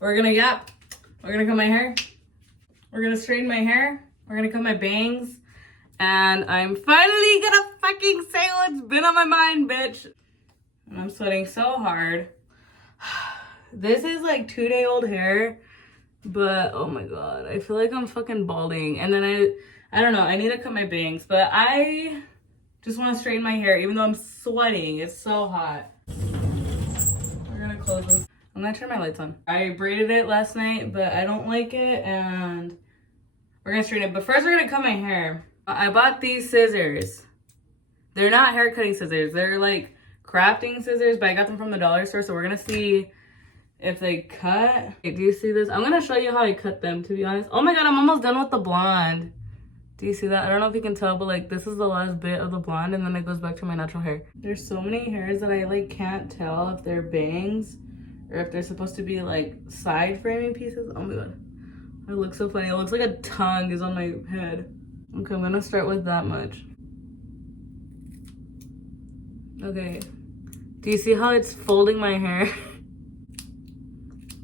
We're gonna yap. We're gonna cut my hair. We're gonna straighten my hair. We're gonna cut my bangs. And I'm finally gonna fucking say what's been on my mind, bitch. And I'm sweating so hard. This is like 2-day-old hair, but oh my god, I feel like I'm fucking balding. And then I don't know, I need to cut my bangs, but I just want to straighten my hair even though I'm sweating. It's so hot. We're gonna close this. I'm gonna turn my lights on. I braided it last night, but I don't like it, and we're gonna straighten it. But first we're gonna cut my hair. I bought these scissors. They're not hair cutting scissors. They're like crafting scissors, but I got them from the dollar store, so we're gonna see if they cut. Okay, do you see this? I'm gonna show you how I cut them, to be honest. Oh my god, I'm almost done with the blonde. Do you see that? I don't know if you can tell, but like this is the last bit of the blonde, and then it goes back to my natural hair. There's so many hairs that I like can't tell if they're bangs or if they're supposed to be like side framing pieces. Oh my god, it looks so funny. It looks like a tongue is on my head. Okay, I'm gonna start with that much. Okay, do you see how it's folding my hair?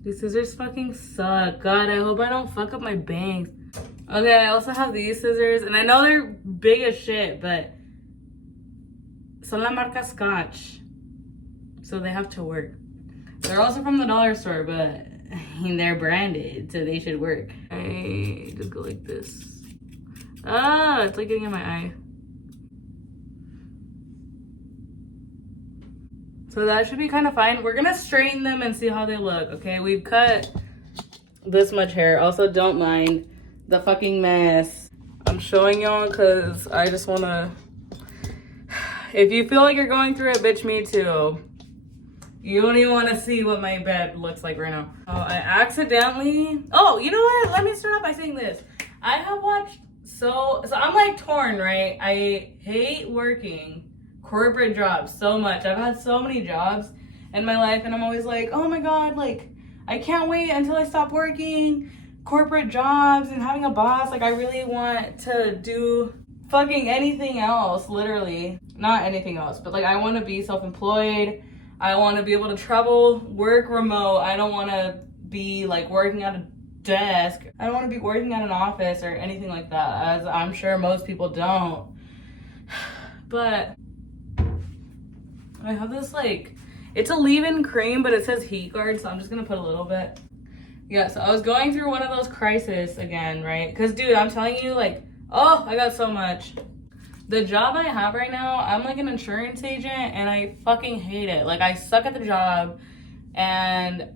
These scissors fucking suck. God, I hope I don't fuck up my bangs. Okay, I also have these scissors, and I know they're big as shit, but son la marca Scotch, so they have to work. They're also from the dollar store, but they're branded, so they should work. I just go like this. Ah, it's like getting in my eye. So that should be kind of fine. We're gonna straighten them and see how they look, okay? We've cut this much hair. Also, don't mind the fucking mess. I'm showing y'all because I just wanna... If you feel like you're going through it, bitch, me too. You don't even want to see what my bed looks like right now. Oh, I accidentally... Oh, you know what? Let me start off by saying this. I have watched... So I'm like torn, right? I hate working corporate jobs so much. I've had so many jobs in my life, and I'm always like, oh my god, like I can't wait until I stop working corporate jobs and having a boss. Like I really want to do fucking anything else, literally. Not anything else, but like I want to be self-employed. I want to be able to travel, work remote. I don't want to be like working at a desk. I don't want to be working at an office or anything like that, as I'm sure most people don't. But I have this like, it's a leave-in cream, but it says heat guard, so I'm just gonna put a little bit. Yeah, so I was going through one of those crises again, right? Because dude, I'm telling you, like, oh, I got so much. The job I have right now, I'm like an insurance agent, and I fucking hate it. Like, I suck at the job, and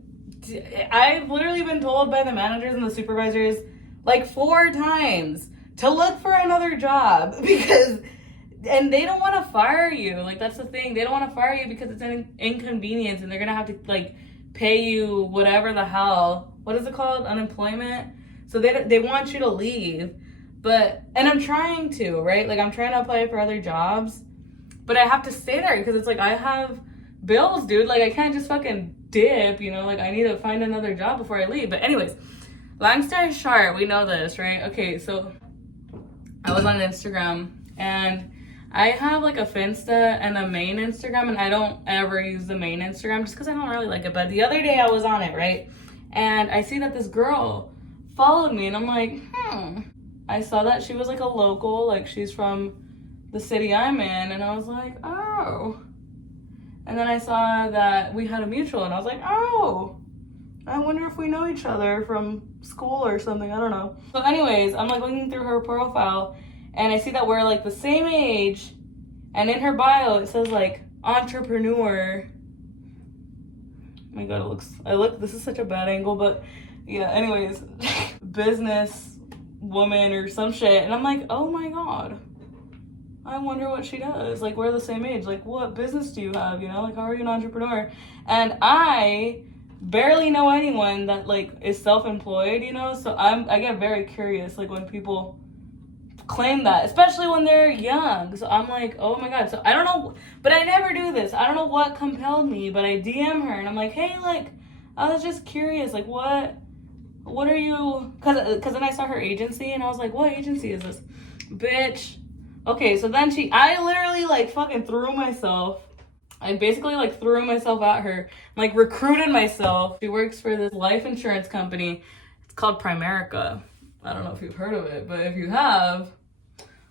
I've literally been told by the managers and the supervisors like 4 times to look for another job because, and they don't want to fire you. Like, that's the thing. They don't want to fire you because it's an inconvenience, and they're going to have to like pay you whatever the hell. What is it called? Unemployment. So they want you to leave. But, and I'm trying to, right? Like, I'm trying to apply for other jobs, but I have to stay there because it's like I have bills, dude. Like, I can't just fucking dip, you know? Like, I need to find another job before I leave. But anyways, long story short, we know this, right? Okay, so I was on Instagram, and I have like a Finsta and a main Instagram, and I don't ever use the main Instagram just because I don't really like it. But the other day I was on it, right? And I see that this girl followed me, and I'm like, I saw that she was like a local, like she's from the city I'm in, and I was like, oh. And then I saw that we had a mutual, and I was like, oh, I wonder if we know each other from school or something, I don't know. So anyways, I'm like looking through her profile, and I see that we're like the same age, and in her bio it says like entrepreneur. Oh my god, this is such a bad angle, but yeah, anyways, business woman or some shit, and I'm like, oh my god, I wonder what she does. Like, we're the same age. Like, what business do you have, you know? Like, how are you an entrepreneur? And I barely know anyone that like is self-employed, you know? So I get very curious like when people claim that, especially when they're young. So I'm like, oh my god. So I don't know, but I never do this. I don't know what compelled me, but I DM her, and I'm like, hey, like, I was just curious, like, what are you, because then I saw her agency, and I was like, what agency is this? Bitch. Okay, so then I literally like fucking threw myself I basically like threw myself at her, like recruited myself. She works for this life insurance company. It's called Primerica. I don't know if you've heard of it, but if you have,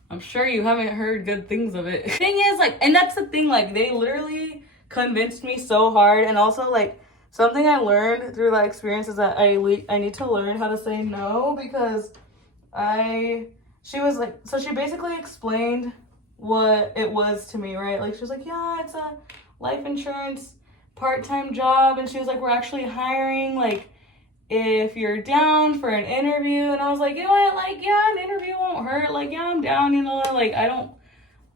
I'm sure you haven't heard good things of it. Thing is, like, and that's the thing, like, they literally convinced me so hard. And also, like, something I learned through that experience is that I need to learn how to say no, because she was like, so she basically explained what it was to me, right? Like, she was like, yeah, it's a life insurance part-time job. And she was like, we're actually hiring, like, if you're down for an interview. And I was like, you know what, like, yeah, an interview won't hurt. Like, yeah, I'm down, you know, like, I don't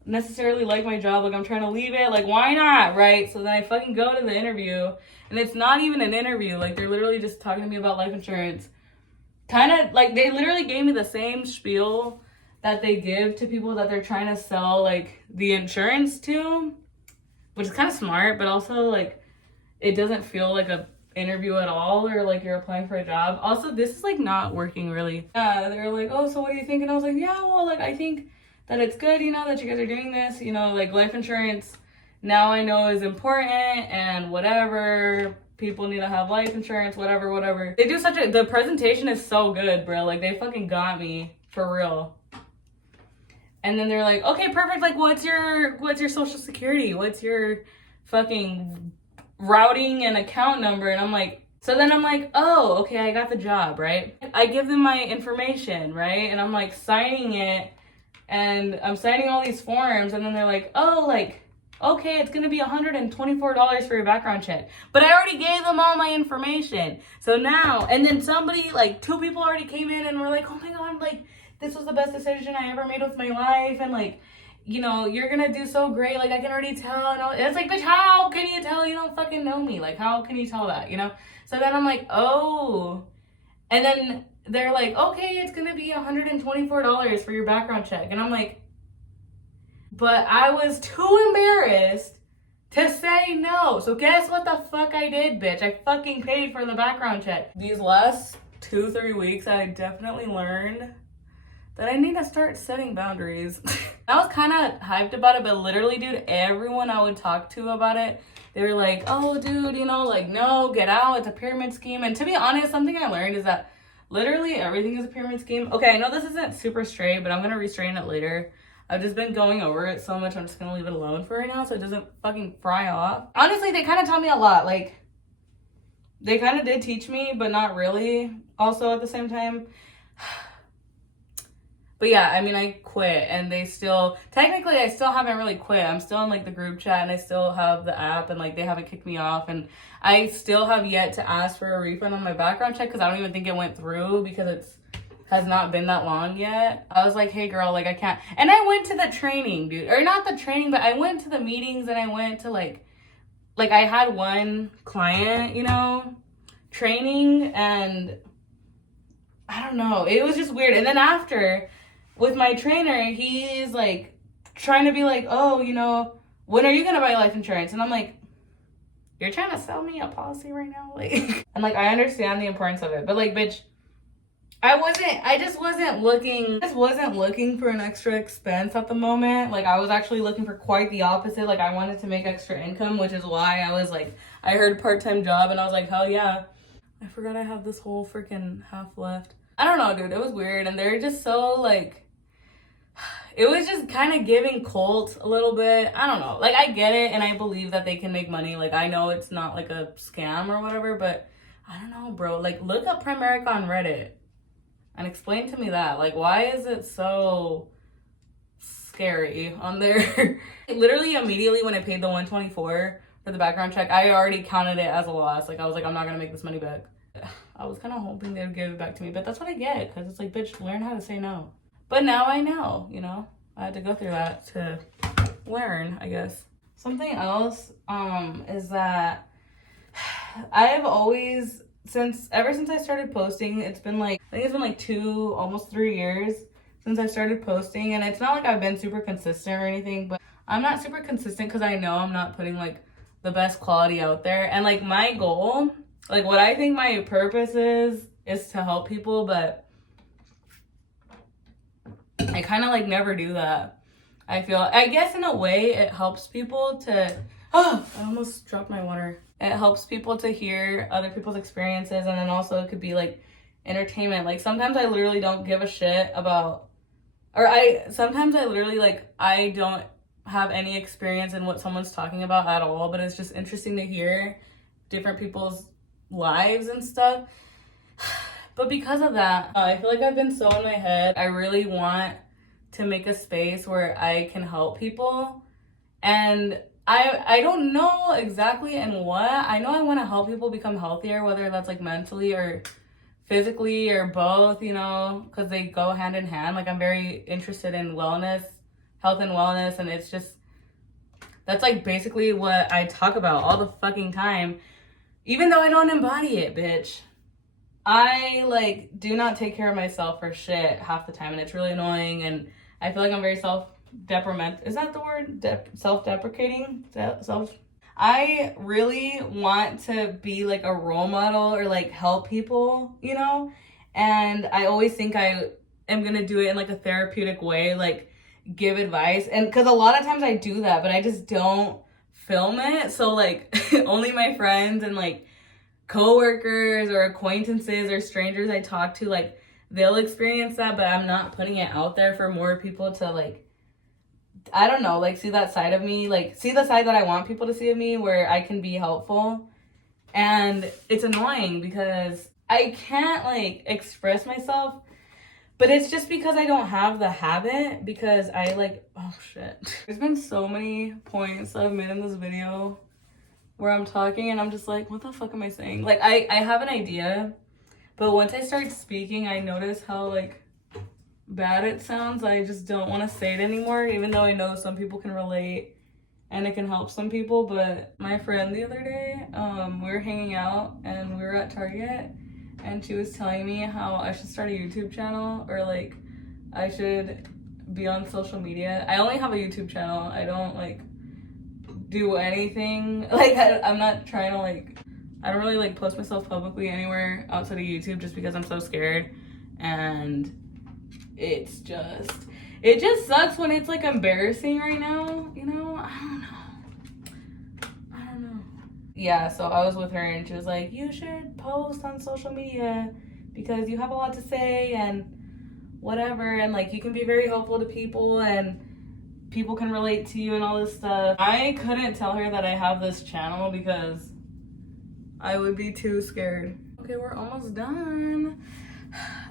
necessarily like my job. Like, I'm trying to leave it. Like, why not, right? So then I fucking go to the interview, and it's not even an interview. Like, they're literally just talking to me about life insurance. Kind of, like, they literally gave me the same spiel that they give to people that they're trying to sell, like, the insurance to, which is kind of smart, but also, like, it doesn't feel like a interview at all, or like you're applying for a job. Also, this is like not working really. Yeah, they're like, oh, so what do you think? And I was like, yeah, well, like, I think that it's good, you know, that you guys are doing this, you know, like, life insurance now I know is important, and whatever, people need to have life insurance, whatever. They do the presentation is so good, bro. Like, they fucking got me for real. And then they're like, okay, perfect. Like, what's your social security? What's your fucking routing and account number? And I'm like, so then I'm like, oh, okay, I got the job, right? I give them my information, right? And I'm like signing it, and I'm signing all these forms, and then they're like, oh, like, okay, it's gonna be $124 for your background check. But I already gave them all my information. So now, and then somebody, like, 2 people already came in and were like, oh my God, like, this was the best decision I ever made with my life, and like, you know, you're gonna do so great, like, I can already tell. And it's like, bitch, how can you tell? You don't fucking know me. Like, how can you tell that, you know? So then I'm like, oh. And then they're like, okay, it's gonna be $124 for your background check. And I'm like, but I was too embarrassed to say no. So guess what the fuck I did, bitch? I fucking paid for the background check. These last 2-3 weeks, I definitely learned that I need to start setting boundaries. I was kind of hyped about it, but literally, dude, everyone I would talk to about it, they were like, oh, dude, you know, like, no, get out. It's a pyramid scheme. And to be honest, something I learned is that literally everything is a pyramid scheme. Okay, I know this isn't super straight, but I'm going to restrain it later. I've just been going over it so much, I'm just going to leave it alone for right now so it doesn't fucking fry off. Honestly, they kind of taught me a lot. Like, they kind of did teach me, but not really also at the same time. But yeah, I mean, I quit, and they still, technically, I still haven't really quit. I'm still in, like, the group chat, and I still have the app, and, like, they haven't kicked me off, and I still have yet to ask for a refund on my background check, because I don't even think it went through, because it's has not been that long yet. I was like, hey, girl, like, I can't. And I went to the training, dude. Or not the training, but I went to the meetings, and I went to, like, I had one client, you know, training, and I don't know. It was just weird. And then after, with my trainer, he's like trying to be like, oh, you know, when are you gonna buy life insurance? And I'm like, you're trying to sell me a policy right now? Like, and like, I understand the importance of it, but like, bitch, I just wasn't looking for an extra expense at the moment. Like, I was actually looking for quite the opposite. Like, I wanted to make extra income, which is why I was like, I heard part-time job, and I was like, hell yeah. I forgot I have this whole freaking half left. I don't know, dude, it was weird, and they're just so like, it was just kind of giving cult a little bit. I don't know. Like, I get it, and I believe that they can make money. Like, I know it's not like a scam or whatever, but I don't know, bro. Like, look up Primerica on Reddit and explain to me that. Like, why is it so scary on there? Literally, immediately when I paid the $124 for the background check, I already counted it as a loss. Like, I was like, I'm not going to make this money back. I was kind of hoping they would give it back to me, but that's what I get, because it's like, bitch, learn how to say no. But now I know, you know, I had to go through that to learn, I guess. Something else is that I've always, ever since I started posting, it's been like, I think it's been like 2, almost 3 years since I started posting. And it's not like I've been super consistent or anything, but I'm not super consistent because I know I'm not putting like the best quality out there. And like, my goal, like, what I think my purpose is to help people, but I kind of like never do that. I guess in a way it helps people to Oh, I almost dropped my water. It helps people to hear other people's experiences, and then also it could be like entertainment. Like sometimes I literally don't give a shit about, or sometimes I literally like, I don't have any experience in what someone's talking about at all, but it's just interesting to hear different people's lives and stuff. But because of that, I feel like I've been so in my head. I really want to make a space where I can help people. And I don't know exactly in what. I know I want to help people become healthier, whether that's like mentally or physically or both, you know, because they go hand in hand. Like I'm very interested in wellness, health and wellness, and it's just, that's like basically what I talk about all the fucking time, even though I don't embody it, bitch. I like do not take care of myself for shit half the time, and it's really annoying, and I feel like I'm very is that the word? Self-deprecating? I really want to be like a role model or like help people, you know? And I always think I am gonna do it in like a therapeutic way, like give advice. And because a lot of times I do that, but I just don't film it. So like only my friends and like coworkers or acquaintances or strangers I talk to, like they'll experience that, but I'm not putting it out there for more people to like, I don't know, like see that side of me, like see the side that I want people to see of me where I can be helpful. And it's annoying because I can't like express myself, but it's just because I don't have the habit, because I like, oh shit. There's been so many points I've made in this video where I'm talking and I'm just like, what the fuck am I saying? Like I have an idea, but once I start speaking, I notice how like bad it sounds. I just don't want to say it anymore, even though I know some people can relate and it can help some people. But my friend the other day, we were hanging out and we were at Target, and she was telling me how I should start a YouTube channel, or like I should be on social media. I only have a YouTube channel. I don't like do anything. Like I'm not trying to like, I don't really like post myself publicly anywhere outside of YouTube just because I'm so scared. And it just sucks when it's like embarrassing right now, you know? I don't know. Yeah, so I was with her and she was like, you should post on social media because you have a lot to say and whatever, and like you can be very helpful to people and people can relate to you and all this stuff. I couldn't tell her that I have this channel because I would be too scared. Okay, we're almost done.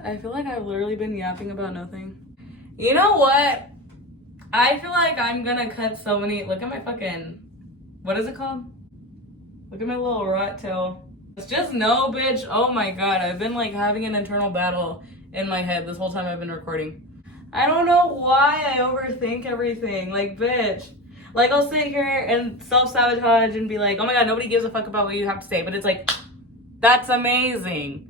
I feel like I've literally been yapping about nothing. You know what? I feel like I'm gonna cut so many, look at my fucking, what is it called? Look at my little rat tail. It's just no, bitch. Oh my God, I've been like having an internal battle in my head this whole time I've been recording. I don't know why I overthink everything. Like, bitch. Like, I'll sit here and self-sabotage and be like, oh my God, nobody gives a fuck about what you have to say. But it's like, that's amazing.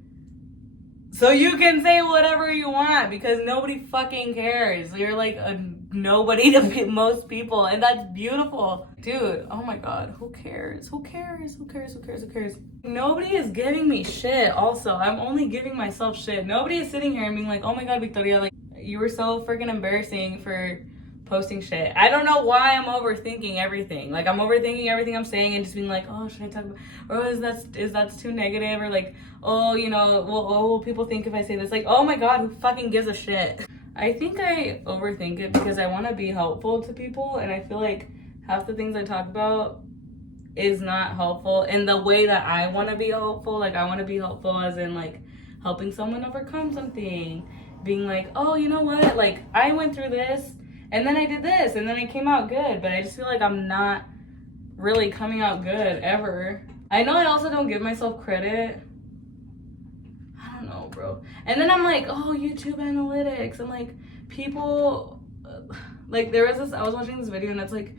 So you can say whatever you want because nobody fucking cares. You're like a nobody to most people, and that's beautiful. Dude, oh my God, who cares? Who cares? Who cares? Who cares? Who cares? Nobody is giving me shit. Also, I'm only giving myself shit. Nobody is sitting here and being like, oh my God, Victoria, like, you were so freaking embarrassing for posting shit. I don't know why I'm overthinking everything. Like, I'm overthinking everything I'm saying and just being like, oh, should I talk about, or is that too negative? Or like, oh, you know, well, what will people think if I say this? Like, oh my God, who fucking gives a shit? I think I overthink it because I want to be helpful to people, and I feel like half the things I talk about is not helpful in the way that I want to be helpful. Like, I want to be helpful as in like helping someone overcome something, being like, oh, you know what, like I went through this and then I did this and then I came out good. But I just feel like I'm not really coming out good ever. I know I also don't give myself credit. I don't know, bro. And then I'm like, oh, YouTube analytics. I'm like, people, like there was this, I was watching this video and it's like,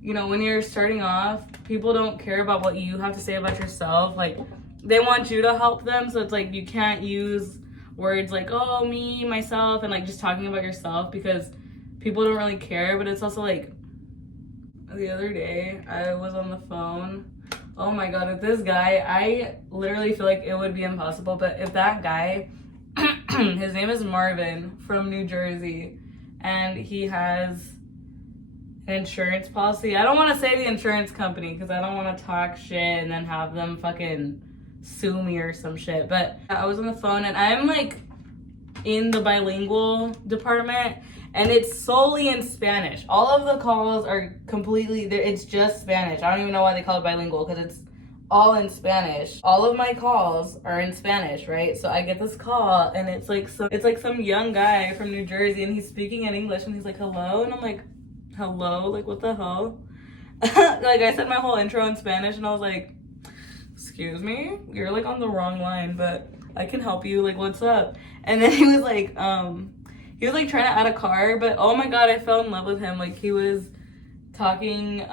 you know, when you're starting off, people don't care about what you have to say about yourself. Like, they want you to help them. So it's like, you can't use words like, oh, me, myself, and like just talking about yourself because people don't really care. But it's also like, the other day I was on the phone, oh my God, with this guy. I literally feel like it would be impossible, but if that guy, his name is Marvin from New Jersey, and he has an insurance policy. I don't want to say the insurance company because I don't want to talk shit and then have them fucking sue me or some shit. But I was on the phone and I'm like in the bilingual department and it's solely in Spanish. All of the calls are completely, it's just Spanish. I don't even know why they call it bilingual because it's all in Spanish. All of my calls are in Spanish, right? So I get this call and it's like some young guy from New Jersey and he's speaking in English and he's like, hello? And I'm like, hello? Like, what the hell? Like, I said my whole intro in Spanish and I was like, excuse me? You're like on the wrong line, but I can help you. Like, what's up? And then he was like trying to add a car, but oh my God, I fell in love with him. Like, he was talking,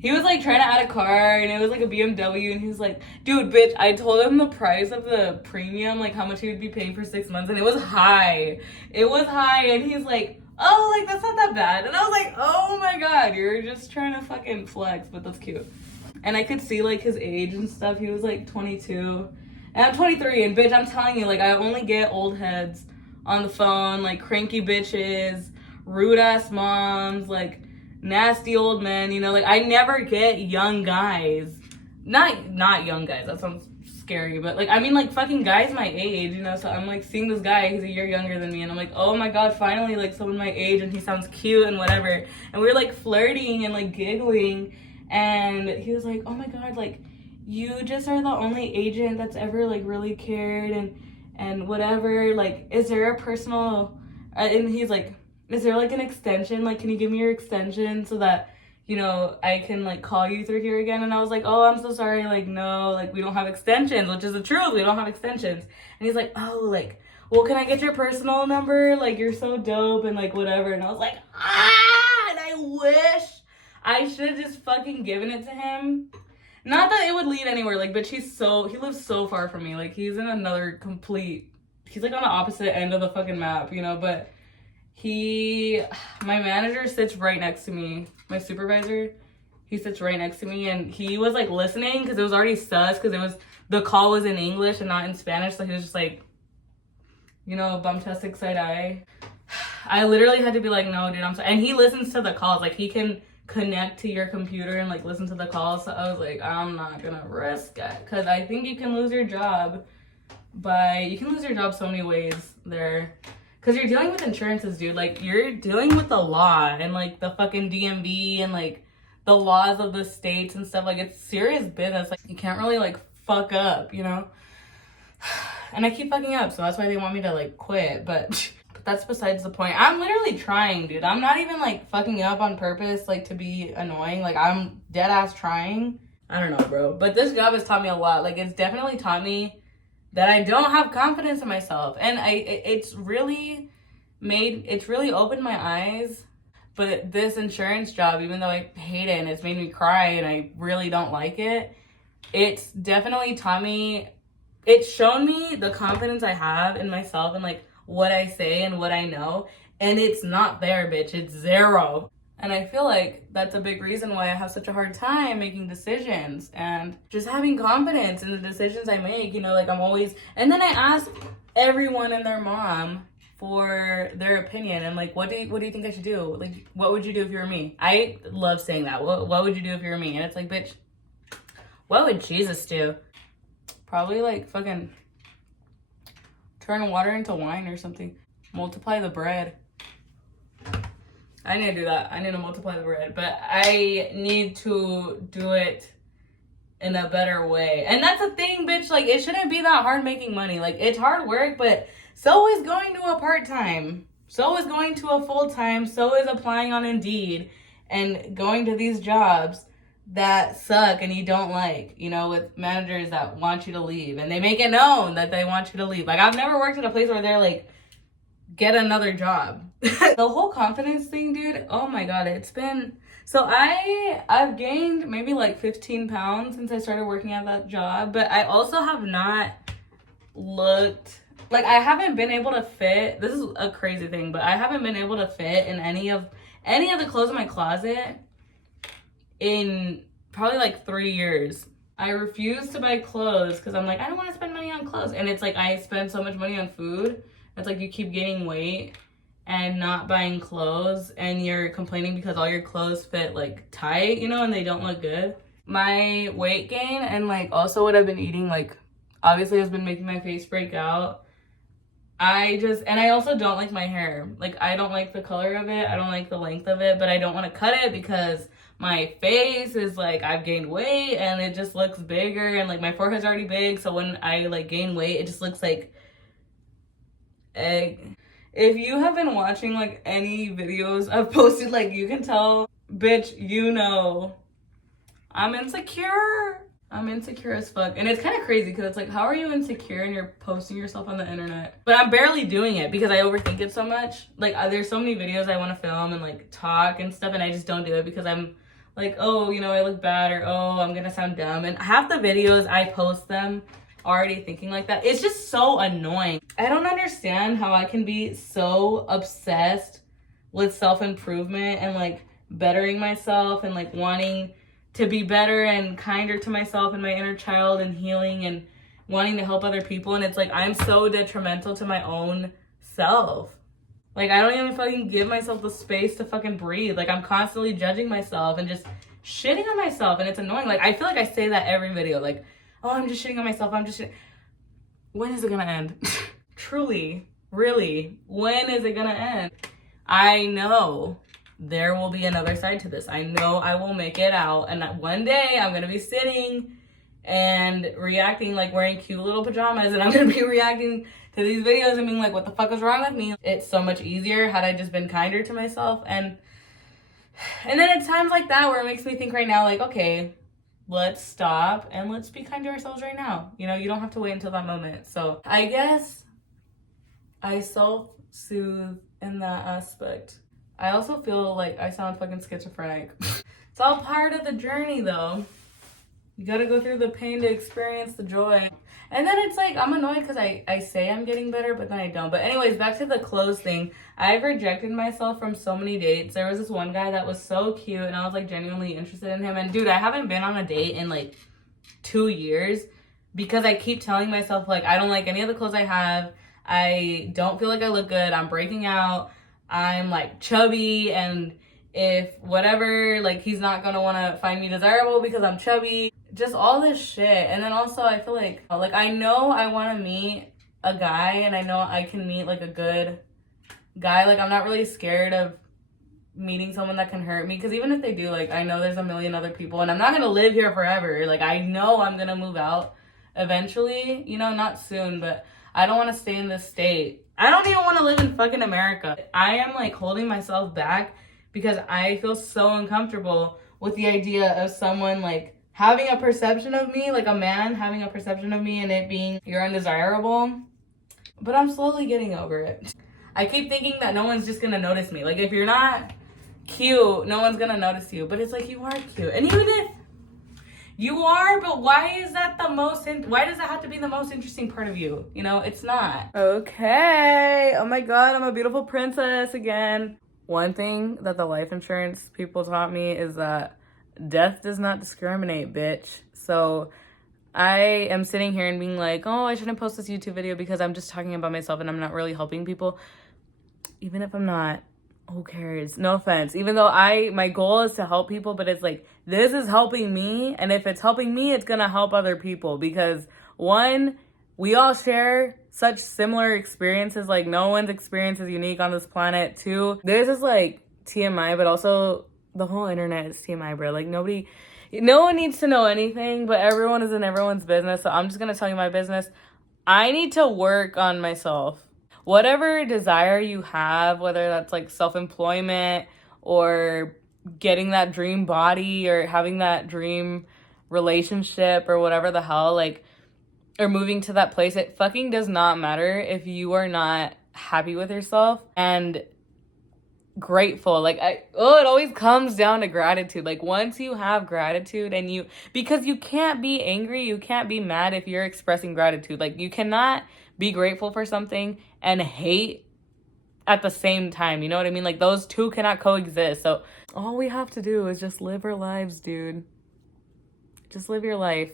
he was like trying to add a car and it was like a BMW and he was like, dude, bitch, I told him the price of the premium, like how much he would be paying for 6 months and it was high. It was high and he's like, oh, like that's not that bad. And I was like, oh my God, you're just trying to fucking flex, but that's cute. And I could see like his age and stuff. He was like 22 and I'm 23 and bitch, I'm telling you, like I only get old heads on the phone, like cranky bitches, rude ass moms, like nasty old men, you know, like I never get young guys. Not young guys, that sounds scary, but like I mean like fucking guys my age, you know. So I'm like seeing this guy, he's a year younger than me and I'm like, oh my God, finally like someone my age and he sounds cute and whatever. And we were like flirting and like giggling and he was like, oh my God, like you just are the only agent that's ever like really cared and whatever, like is there a personal and he's like, is there like an extension, like can you give me your extension so that, you know, I can like call you through here again? And I was like, oh, I'm so sorry, like no, like we don't have extensions, which is the truth, we don't have extensions. And he's like, oh, like, well, can I get your personal number, like you're so dope and like whatever. And I was like, and I wish I should have just fucking given it to him. Not that it would lead anywhere, like, but he lives so far from me, like he's in another he's like on the opposite end of the fucking map, you know. But my manager sits right next to me, my supervisor, he sits right next to me and he was like listening because it was already sus because the call was in English and not in Spanish. So he was just like, you know, bum-tastic side eye. I literally had to be like, no, dude, I'm sorry. And he listens to the calls, like he can connect to your computer and like listen to the calls. So I was like, I'm not gonna risk it because I think you can lose your job so many ways there. Because you're dealing with insurances, dude. Like, you're dealing with the law and, like, the fucking DMV and, like, the laws of the states and stuff. Like, it's serious business. Like, you can't really, like, fuck up, you know? And I keep fucking up, so that's why they want me to, like, quit. But that's besides the point. I'm literally trying, dude. I'm not even, like, fucking up on purpose, like, to be annoying. Like, I'm dead-ass trying. I don't know, bro. But this job has taught me a lot. Like, it's definitely taught me that I don't have confidence in myself. And it's really opened my eyes. But this insurance job, even though I hate it and it's made me cry and I really don't like it, it's definitely it's shown me the confidence I have in myself and like what I say and what I know. And it's not there, bitch. It's zero. And I feel like that's a big reason why I have such a hard time making decisions and just having confidence in the decisions I make, you know, like and then I ask everyone and their mom for their opinion and like, what do you think I should do? Like, what would you do if you were me? I love saying that. What would you do if you were me? And it's like, bitch, what would Jesus do? Probably like fucking turn water into wine or something. Multiply the bread. I need to do that. I need to multiply the bread, but I need to do it in a better way. And that's the thing, bitch. Like, it shouldn't be that hard making money. Like, it's hard work, but so is going to a part-time. So is going to a full-time. So is applying on Indeed and going to these jobs that suck and you don't like, you know, with managers that want you to leave. And they make it known that they want you to leave. Like, I've never worked at a place where they're like, get another job. The whole confidence thing, dude, oh my God, it's been, so I've gained maybe like 15 pounds since I started working at that job, but I also have not looked, like I haven't been able to fit, this is a crazy thing, but I haven't been able to fit in any of the clothes in my closet in probably like 3 years. I refuse to buy clothes because I'm like, I don't want to spend money on clothes. And it's like, I spend so much money on food. It's like you keep gaining weight and not buying clothes and you're complaining because all your clothes fit like tight, you know, and they don't look good. My weight gain and like also what I've been eating like obviously has been making my face break out. I also don't like my hair. Like I don't like the color of it. I don't like the length of it, but I don't want to cut it because my face is like I've gained weight and it just looks bigger and like my forehead's already big, so when I like gain weight it just looks like egg. If you have been watching like any videos I've posted, like you can tell, bitch, you know, I'm insecure. I'm insecure as fuck. And it's kind of crazy because it's like, how are you insecure and you're posting yourself on the internet? But I'm barely doing it because I overthink it so much. Like there's so many videos I want to film and like talk and stuff and I just don't do it because I'm like, oh, you know, I look bad or oh, I'm gonna sound dumb. And half the videos I post them already thinking like that. It's just so annoying. I don't understand how I can be so obsessed with self-improvement and like bettering myself and like wanting to be better and kinder to myself and my inner child and healing and wanting to help other people. And it's like, I'm so detrimental to my own self. Like, I don't even fucking give myself the space to fucking breathe. Like, I'm constantly judging myself and just shitting on myself. And it's annoying. Like, I feel like I say that every video. Like, oh, I'm just shitting on myself. When is it gonna end? Truly, really, when is it gonna end? I know there will be another side to this. I know I will make it out. And one day I'm gonna be sitting and reacting like wearing cute little pajamas. And I'm gonna be reacting to these videos and being like, what the fuck is wrong with me? It's so much easier had I just been kinder to myself. And then it's times like that where it makes me think right now, like, okay, let's stop and let's be kind to ourselves right now. You know, you don't have to wait until that moment. So I guess I self-soothe in that aspect. I also feel like I sound fucking schizophrenic. It's all part of the journey though. You gotta go through the pain to experience the joy. And then it's like, I'm annoyed because I say I'm getting better, but then I don't. But anyways, back to the clothes thing. I've rejected myself from so many dates. There was this one guy that was so cute and I was like genuinely interested in him. And dude, I haven't been on a date in like 2 years because I keep telling myself like, I don't like any of the clothes I have. I don't feel like I look good. I'm breaking out. I'm like chubby and if whatever, like he's not gonna want to find me desirable because I'm chubby. Just all this shit. And then also I feel like I know I want to meet a guy and I know I can meet like a good guy. Like I'm not really scared of meeting someone that can hurt me because even if they do, like I know there's a million other people and I'm not gonna live here forever. Like I know I'm gonna move out eventually, you know, not soon, but I don't want to stay in this state. I don't even want to live in fucking America. I am like holding myself back because I feel so uncomfortable with the idea of someone like having a perception of me, like a man having a perception of me and it being you're undesirable. But I'm slowly getting over it. I keep thinking that no one's just gonna notice me. Like if you're not cute, no one's gonna notice you. But it's like you are cute. And even if you are, but why is that why does that have to be the most interesting part of you? You know, it's not. Okay. Oh my God, I'm a beautiful princess again. One thing that the life insurance people taught me is that death does not discriminate, bitch. So I am sitting here and being like, oh, I shouldn't post this YouTube video because I'm just talking about myself and I'm not really helping people. Even if I'm not, who cares? No offense. Even though my goal is to help people, but it's like, this is helping me. And if it's helping me, it's gonna help other people because one, we all share such similar experiences. Like no one's experience is unique on this planet. Two, this is like TMI, but also the whole internet is TMI, bro. Like no one needs to know anything, but everyone is in everyone's business. So I'm just gonna tell you my business. I need to work on myself. Whatever desire you have, whether that's like self-employment or getting that dream body or having that dream relationship or whatever the hell, like, or moving to that place, it fucking does not matter if you are not happy with yourself and grateful. Like it always comes down to gratitude. Like once you have gratitude and because you can't be angry, you can't be mad if you're expressing gratitude. Like you cannot be grateful for something and hate at the same time. You know what I mean? Like those two cannot coexist. So all we have to do is just live our lives, dude. Just live your life.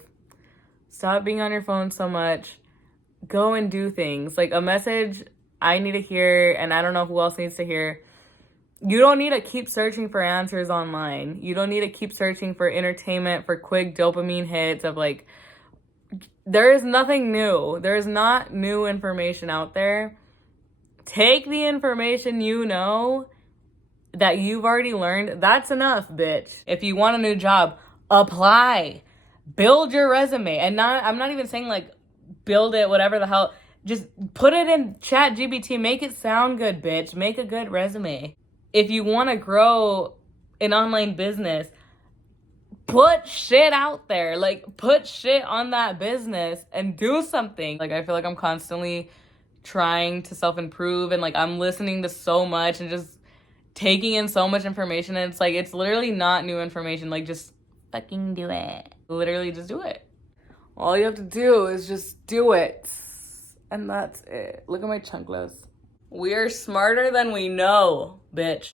Stop being on your phone so much. Go and do things. Like a message I need to hear, and I don't know who else needs to hear. You don't need to keep searching for answers online. You don't need to keep searching for entertainment, for quick dopamine hits of like, there is nothing new. There's not new information out there. Take the information you know that you've already learned. That's enough, bitch. If you want a new job, apply. Build your resume. And I'm not even saying like build it, whatever the hell. Just put it in ChatGPT. Make it sound good, bitch. Make a good resume. If you want to grow an online business, put shit out there. Like, put shit on that business and do something. Like, I feel like I'm constantly trying to self-improve, and like I'm listening to so much and just taking in so much information, and it's like, it's literally not new information. Like, just fucking do it. Literally just do it. All you have to do is just do it. And that's it. Look at my chanclas. We are smarter than we know, bitch.